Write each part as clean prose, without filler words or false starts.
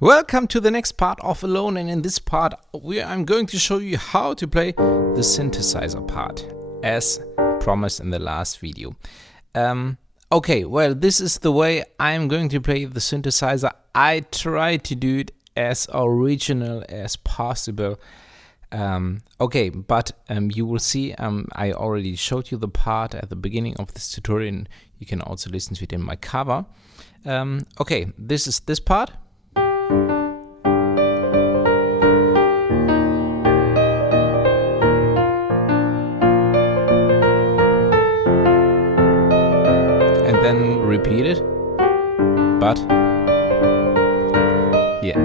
Welcome to the next part of Alone, and in this part I'm going to show you how to play the synthesizer part, as promised in the last video. Okay, well, this is the way I'm going to play the synthesizer. I try to do it as original as possible. Okay, but you will see I already showed you the part at the beginning of this tutorial, and you can also listen to it in my cover. Okay, this is this part. And then repeat it, but yeah,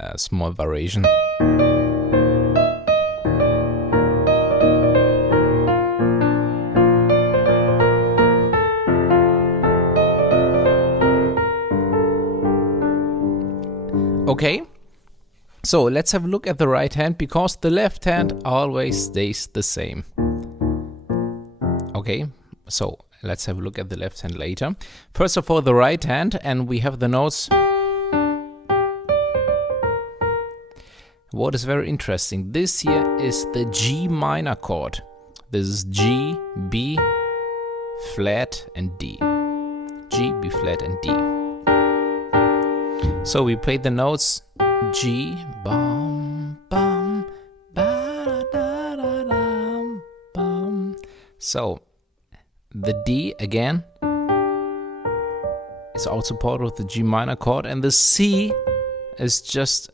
a small variation. Okay, so let's have a look at the right hand, because the left hand always stays the same. Okay, so let's have a look at the left hand later. First of all, the right hand, and we have the notes. What is very interesting, this here is the G minor chord. This is G, B, flat, and D. G, B flat, and D. So we play the notes G, bum, bum, ba, da, da, da, bum. So the D again is also part of the G minor chord, and the C is just,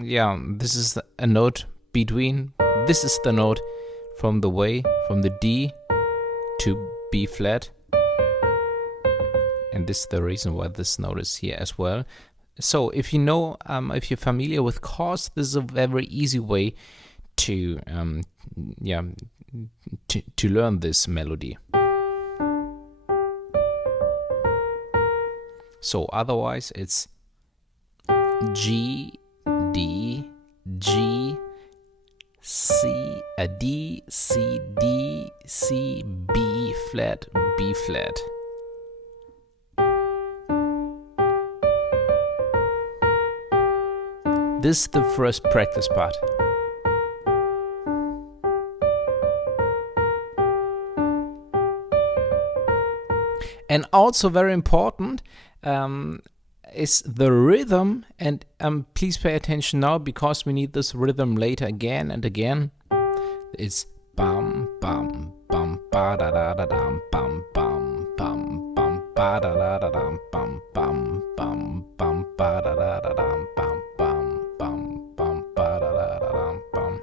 yeah, this is a note between, this is the note from the D to B flat, and this is the reason why this note is here as well. So if you know, if you're familiar with chords, this is a very easy way to to learn this melody. So otherwise it's G, D, G, C, D, C, D, C, B flat, B flat. This is the first practice part. And also very important is the rhythm, and please pay attention now, because we need this rhythm later again and again. It's bum bum bum ba da da da dum bum bum bum bum ba da da da dum bum bum bum bum ba da da da dum bum bum bum bum ba da da da dum bum.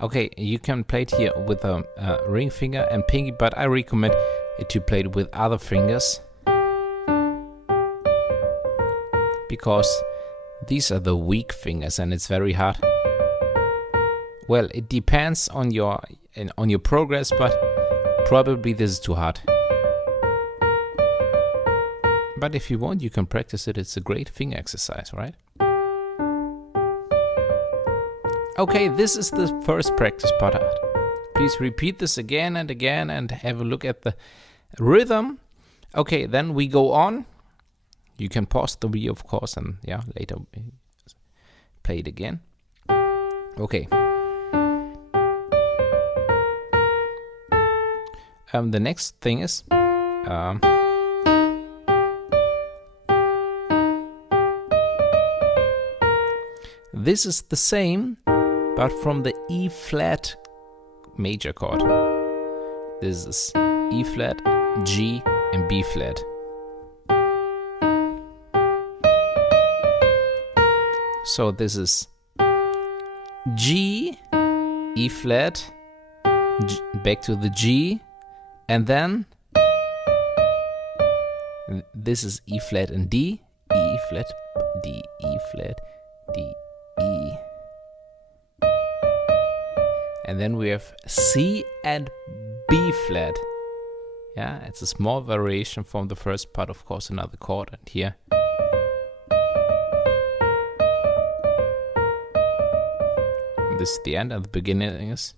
Okay, you can play it here with a ring finger and pinky, but I recommend it to play it with other fingers, because these are the weak fingers and it's very hard. Well, it depends on your progress, but probably this is too hard. But if you want, you can practice it. It's a great finger exercise, right? Okay, this is the first practice part. Please repeat this again and again and have a look at the rhythm. Okay, then we go on. You can pause the video, of course, and yeah, later play it again. Okay. The next thing is this is the same, but from the E flat major chord. This is E flat, G, and B flat. So this is G, E flat, G, back to the G, and then this is E flat and D, E flat, D, E flat, D, E. And then we have C and B flat. Yeah, it's a small variation from the first part, of course, another chord, and here. This is the end, and the beginning is.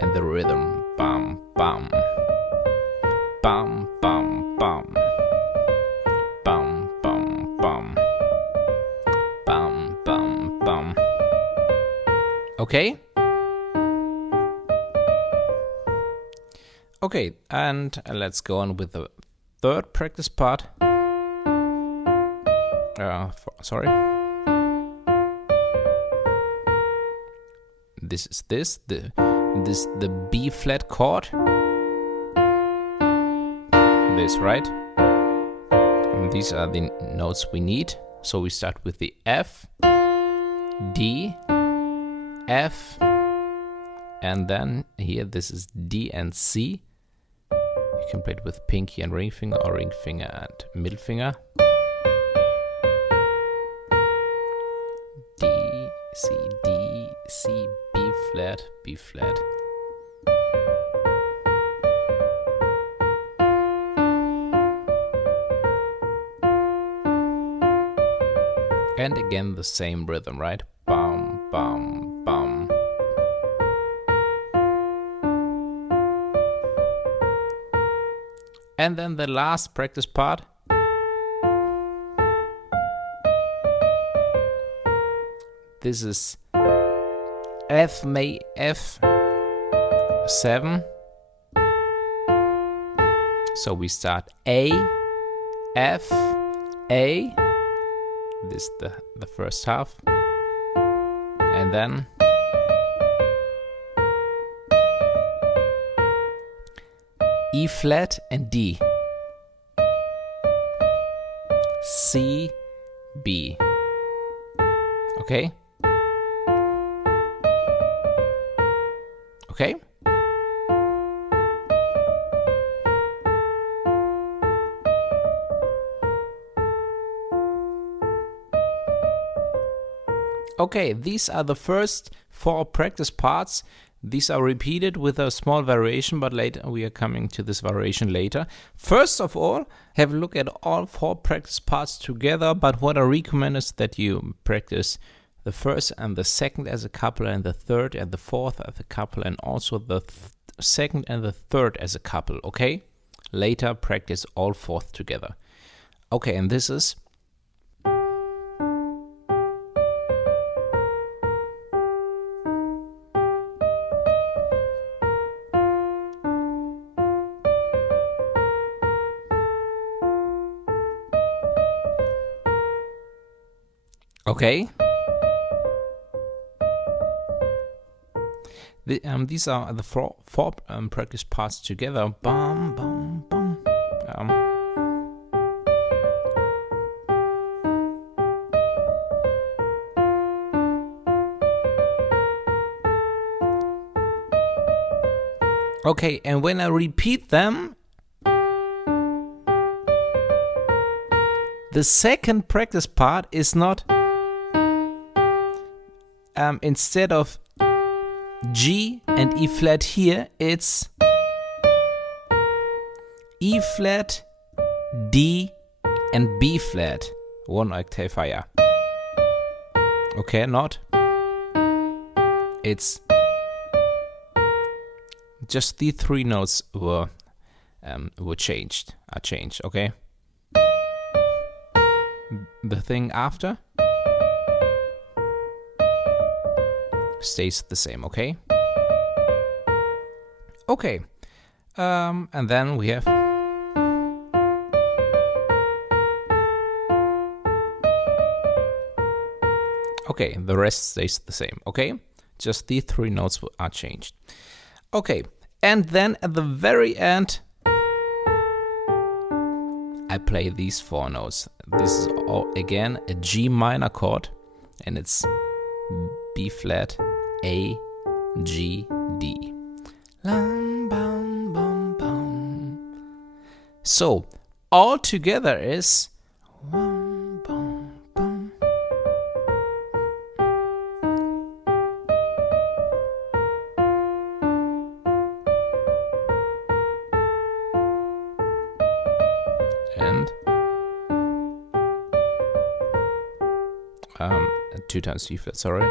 And and the rhythm. Bum, bum. Bum, bum, bum. Bum, bum, bum. Bum, bum, bum. Okay? Okay, and let's go on with the third practice part. Sorry. This is the B flat chord. This, right? And these are the notes we need. So we start with the F, D, F, and then here this is D and C. You can play it with pinky and ring finger, or ring finger and middle finger. D, C, B flat, B flat. And again the same rhythm, right? Bum, bum, bum. And then the last practice part. This is F7. So we start A, F, A. This is the first half. And then E flat and D. C, B. Okay? Okay? Okay, these are the first 4 practice parts. These are repeated with a small variation, but later we are coming to this variation later. First of all, have a look at all 4 practice parts together, but what I recommend is that you practice the first and the second as a couple, and the third and the fourth as a couple, and also the second and the third as a couple, okay? Later practice all 4 together. Okay, and this is okay. These are the four practice parts together. Bum, bum, bum. Okay, and when I repeat them, the second practice part is not instead of G and E flat here, it's E flat, D and B flat, 1 octave higher. Okay, not. It's just the 3 notes were changed. Okay. The thing after stays the same, okay? Okay. And then we have okay, the rest stays the same, okay? Just the 3 notes are changed. Okay, and then at the very end I play these 4 notes. This is all, again, a G minor chord, and it's B flat, A, G, D. Bum, bum, bum, bum. So all together is bum, bum, bum. And 2 times C flat, sorry.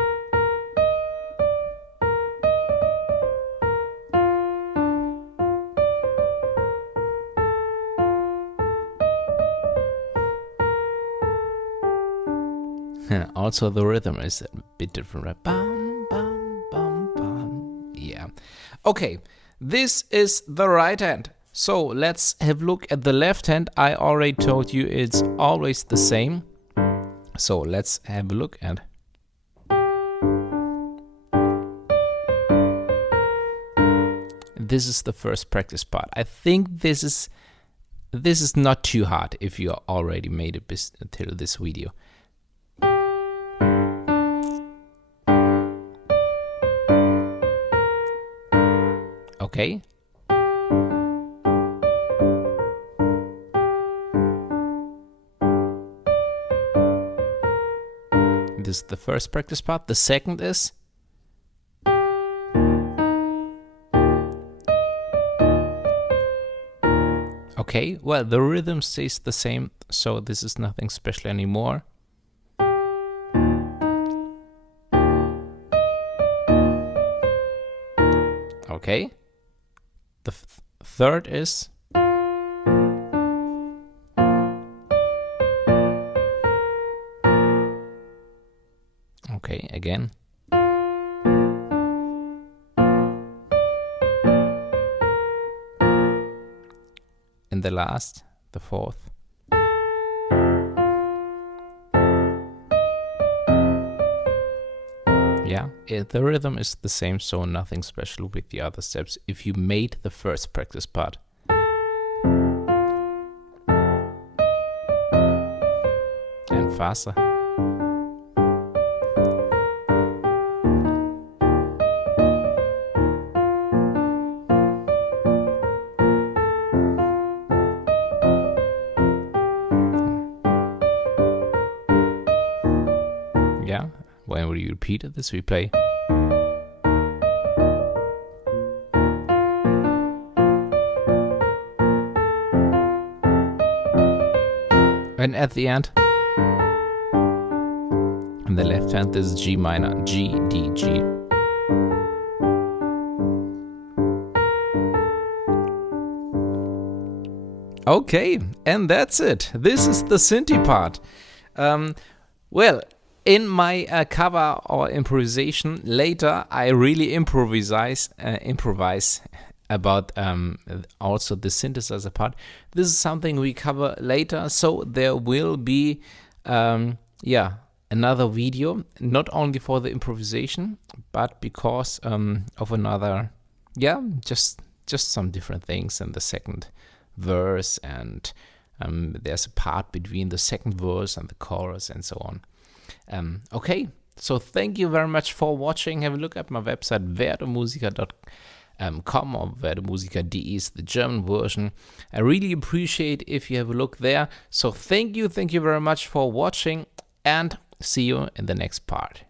Also, the rhythm is a bit different. Right? Bum, bum, bum, bum. Yeah. Okay, this is the right hand. So let's have a look at the left hand. I already told you it's always the same. So let's have a look at. This is the first practice part. I think this is not too hard if you already made it until this video. Okay. This is the first practice part. The second is. Okay, well, the rhythm stays the same, so this is nothing special anymore. Okay. The third is. Okay, again. And the last, the fourth. Yeah, the rhythm is the same, so nothing special with the other steps if you made the first practice part. And faster. Yeah, when we repeat this, we play. And at the end, in the left hand, this is G minor, G, D, G. Okay, and that's it. This is the Synthi part. Well, in my cover or improvisation later, I really improvise about also the synthesizer part. This is something we cover later, so there will be another video, not only for the improvisation, but because of another, just some different things in the second verse, and there's a part between the second verse and the chorus and so on. Okay, so thank you very much for watching. Have a look at my website werdemusiker.com or werdemusiker.de is the German version. I really appreciate if you have a look there. So thank you very much for watching, and see you in the next part.